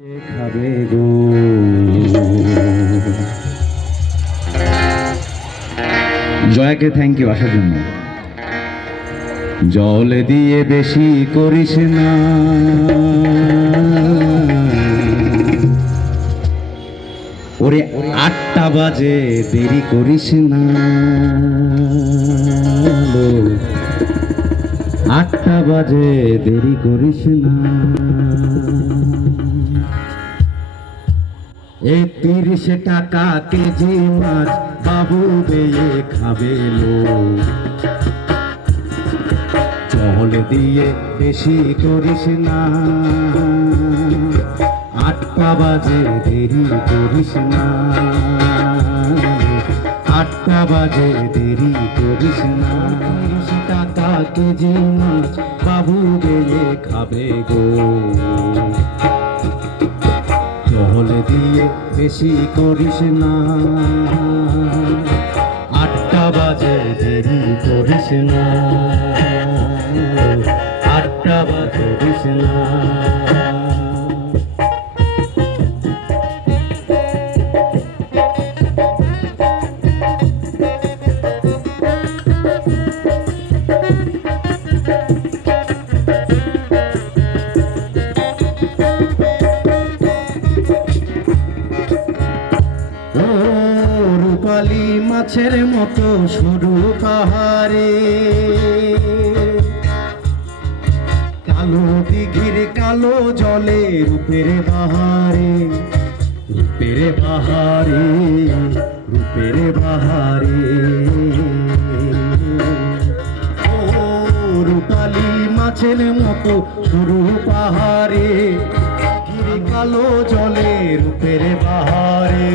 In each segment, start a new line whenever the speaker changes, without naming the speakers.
গো। জয়াকে thank you আসার জন্য। জল দিয়ে বেশি করিস না। ওরে আটটা বাজে, দেরি করিস না। আটটা বাজে, দেরি করিস না। এ তিরিশ টাকা কেজি মাছ বাবু বেয়ে খাবে লো চল দিয়ে বেশি করিস না। আটটা বাজে, দেরি করিস না। আটটা বাজে, দেরি করিস না। তিরিশ টাকা কেজি মাছ বাবু বেয়ে খাবে গো। বেশি করিস না। আটটা বাজে দেরি করিস না। আটটা বাজে করিস না। ও রূপালি মাছের মতো সরু পাহাড়ে। কালো দিঘির কালো জলে রূপের বাহারে রূপের বাহারে রূপের বাহারে। ও রূপালি মাছের মতো সরু পাহাড়ে কালো জলে রূপের বাহারে।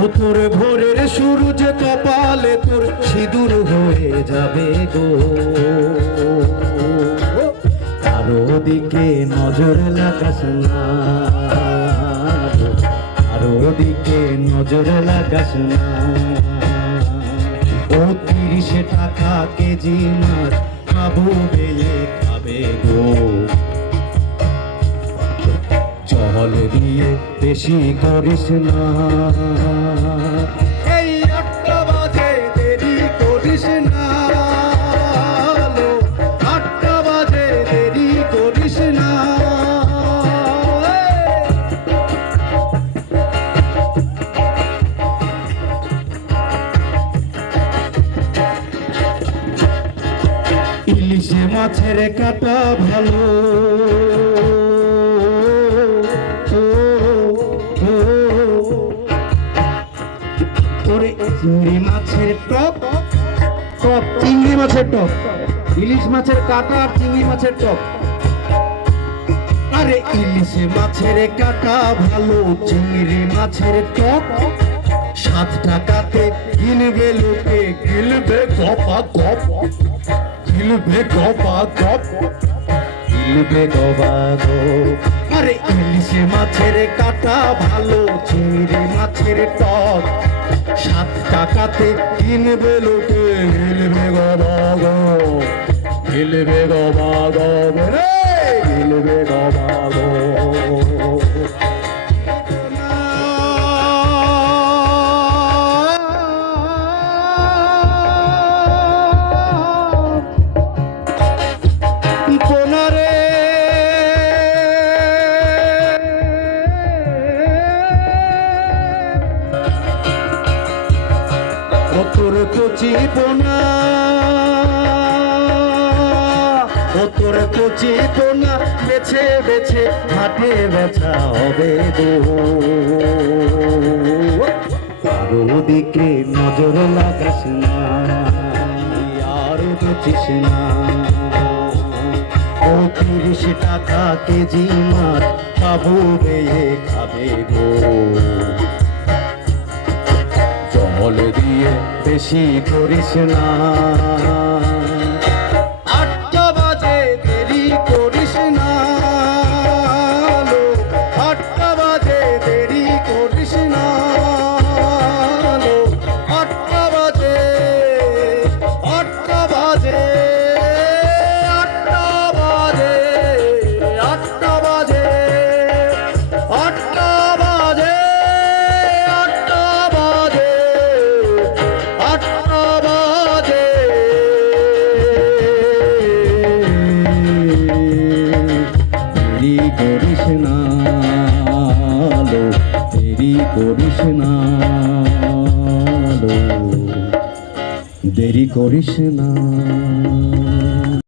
ও তোর ভোরের সূর্য কপালে তোর সিঁদুর হয়ে যাবে গো। আরও দিকে নজর লাগাস না আরও দিকে নজর লাগাস না। ও তিরিশ টাকা কেজি মাছ বাবু বেয়ে খাবে গো। চল দিয়ে বেশি করিস না। এই আটটা বাজে দেরি করিস না লো, আটটা বাজে দেরি করিস না। ইলিশে মাছের কাটা ভালো। চিংড়ি মাছের টক। টক, চিংড়ি মাছের টক। ইলিশ মাছের কাটা আর চিংড়ি মাছের টক। আরে ইলিশে মাছের কাটা ভালো, চিংড়ি মাছের টক। সাত টাকাতে কিনবে লোকে গিলবে গপা গপ। গিলবে গপা গপ। গিলবে গবা গো আরে ইলিশে মাছের কাটা ভালো, চিংড়ি মাছের টক। সাত টাকাতে কিনবে লোকে হেলবে গবাগ হেলবে গবাগ রে কচি পোনা ও তোর কচি পোনা বেছে বেছে, হাটে বেচা হবে কারও দিকে নজর লাগাস না, আর বুঝিস না। ও তিরিশ টাকা কেজি মাছ বাবু বেয়ে খাবে গো। বেশি করিস না। না লো দেরি করিস না লো দেরি করিস না।